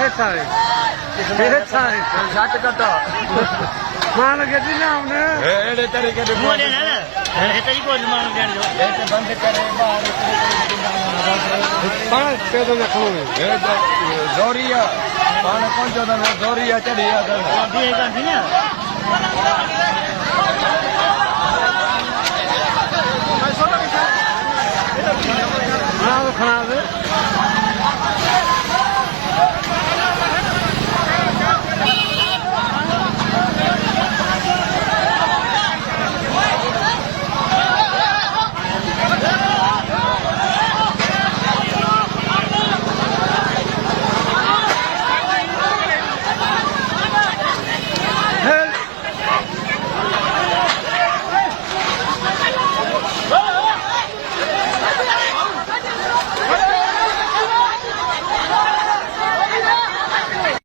हेठा है हेठा है छत कटा मान के दी ना हमने एड़े तरीके दे बोले ना हे तरी को मान देण जो ए बंद करे बाहर पांच पैदल रखो ए जोरिया पान पहुंचो तो जोरिया चढ़िया तो भी एक थी ना खराब खराब